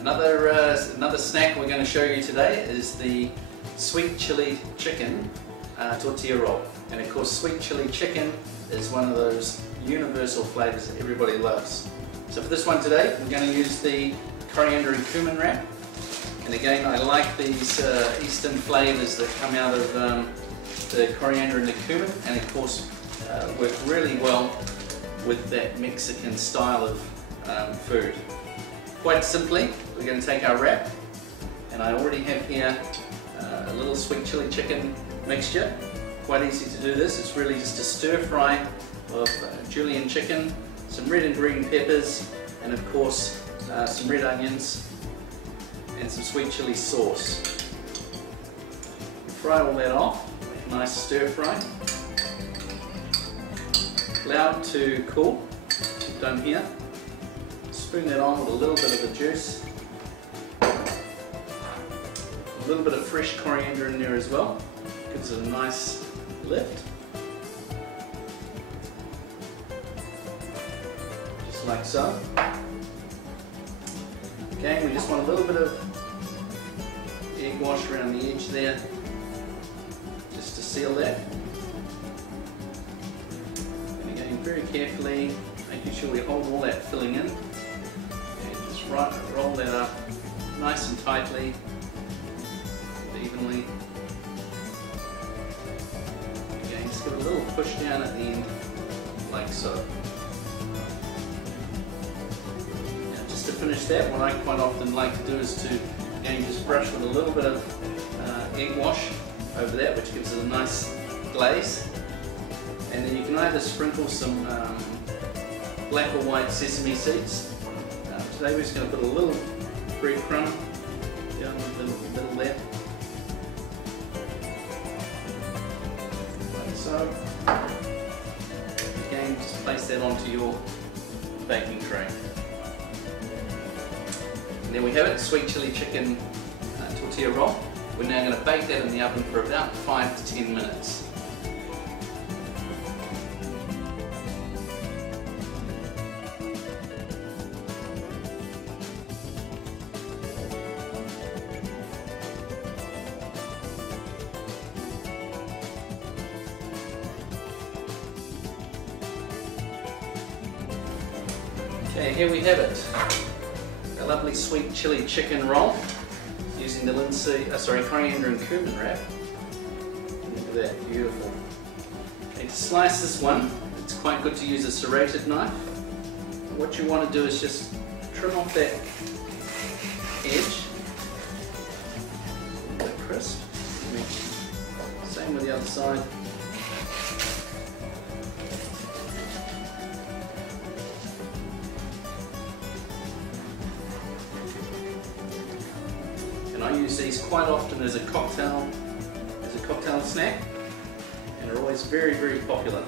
Another snack we're going to show you today is the sweet chili chicken tortilla roll. And of course, sweet chili chicken is one of those universal flavors that everybody loves. So for this one today, we're going to use the coriander and cumin wrap. And again, I like these Eastern flavors that come out of the coriander and the cumin, and of course work really well with that Mexican style of food. Quite simply, we're going to take our wrap, and I already have here a little sweet chili chicken mixture. Quite easy to do this. It's really just a stir fry of julienne chicken, some red and green peppers, and of course some red onions and some sweet chili sauce. Fry all that off, make a nice stir fry. Allow it to cool. Done here. Spoon that on with a little bit of the juice. A little bit of fresh coriander in there as well. Gives it a nice lift. Just like so. Again, we just want a little bit of egg wash around the edge there, just to seal that. And again, very carefully, making sure we hold all that filling in. Roll that up nice and tightly and evenly. Again, just give it a little push down at the end, like so. Now, just to finish that, what I quite often like to do is to, again, just brush with a little bit of egg wash over that, which gives it a nice glaze. And then you can either sprinkle some black or white sesame seeds. Today we're just going to put a little breadcrumb down the middle there, like so. Again, just place that onto your baking tray. And there we have it, sweet chili chicken tortilla roll. We're now going to bake that in the oven for about 5 to 10 minutes. Okay, here we have it, a lovely sweet chili chicken roll using the coriander and cumin wrap. Look at that, beautiful. Okay, to slice this one, it's quite good to use a serrated knife. What you want to do is just trim off that edge, a bit crisp. Same with the other side. And I use these quite often as a cocktail snack, and are always very, very popular.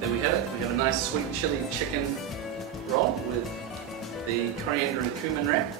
There we have it. We have a nice sweet chili chicken roll with the coriander and cumin wrap.